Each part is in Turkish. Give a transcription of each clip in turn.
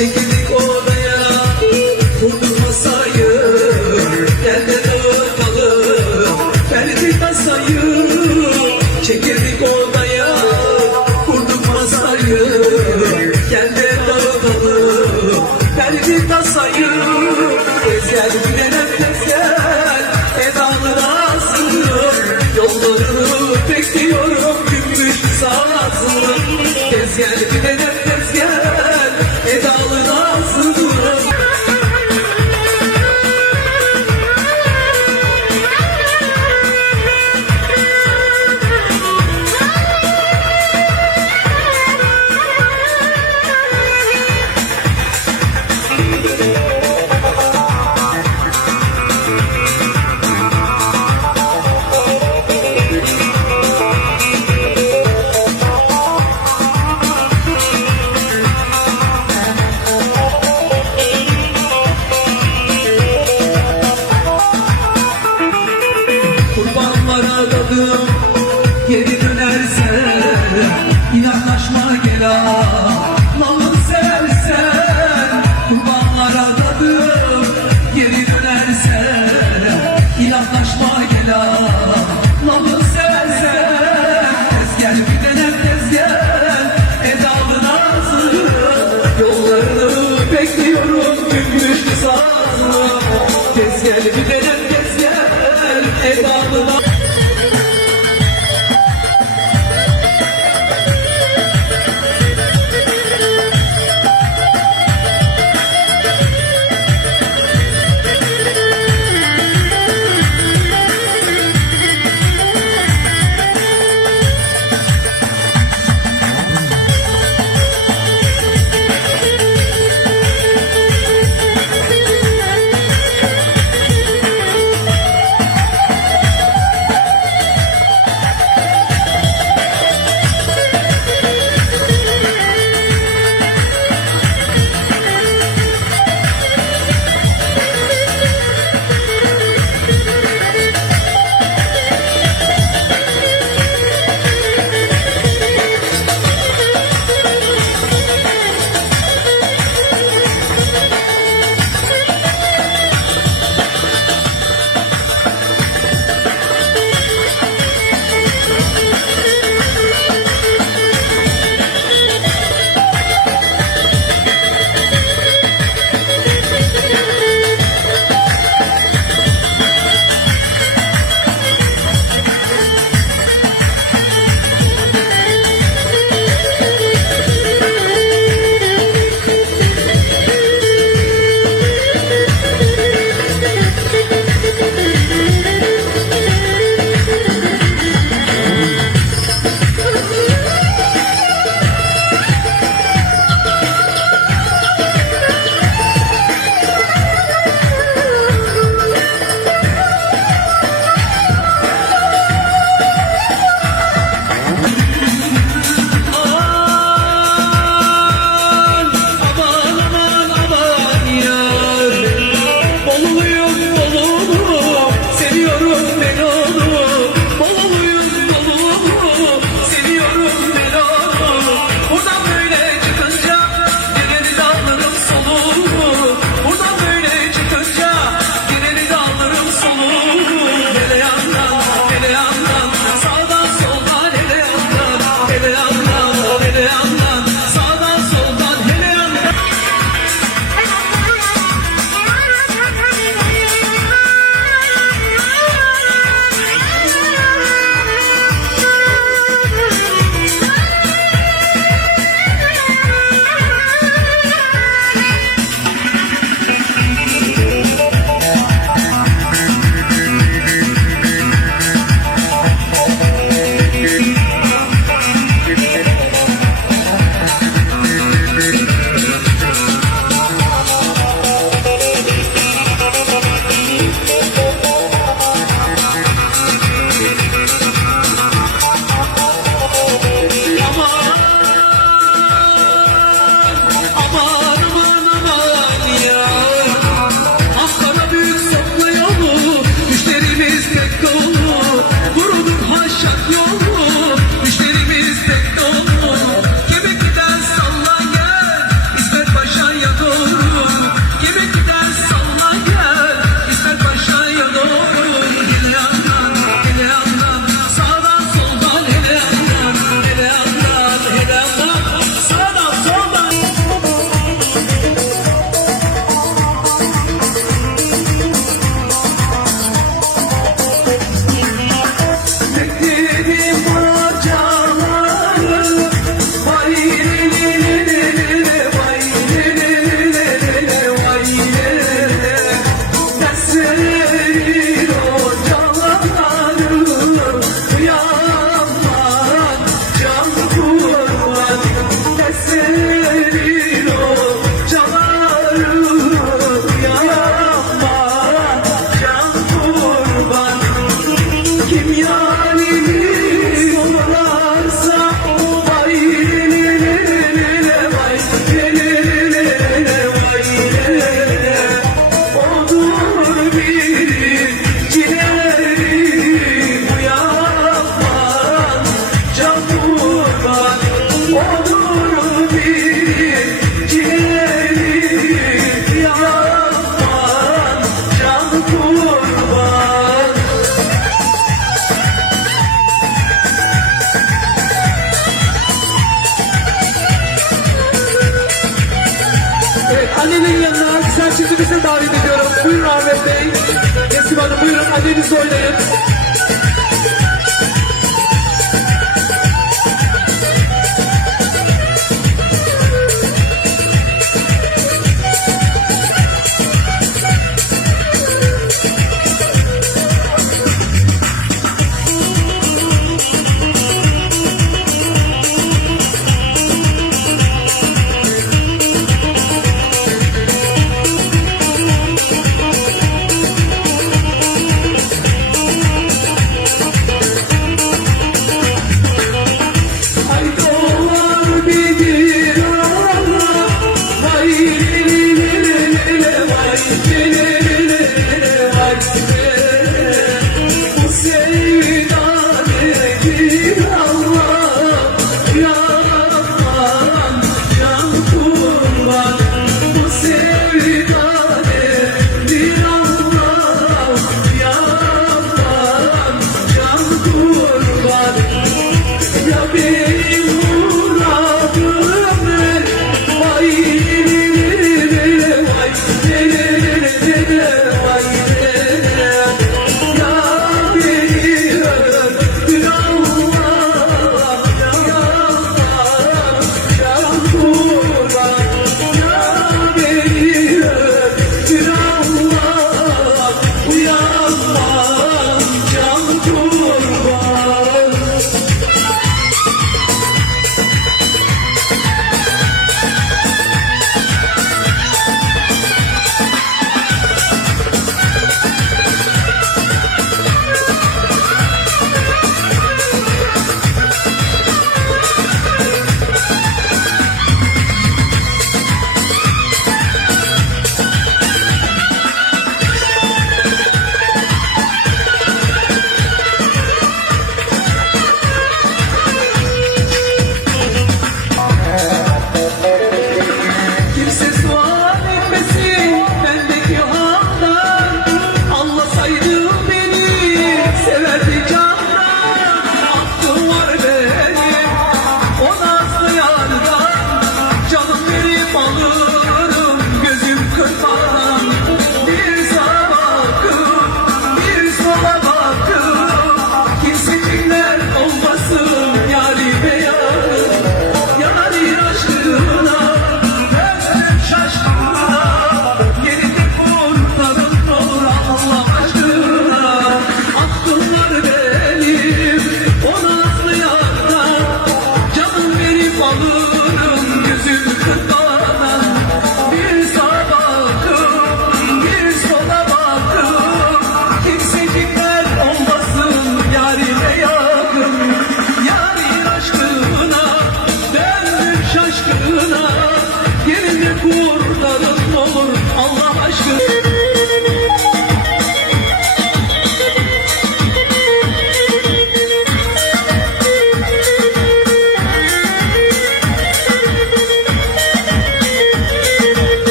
çekilir halinizi oynayın.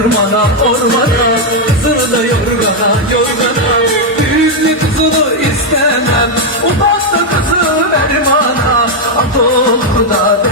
ormana ormana Kızını da yorgana yorgana Büyüklü kızını istemem Ufak da kızı ver bana At oğlu da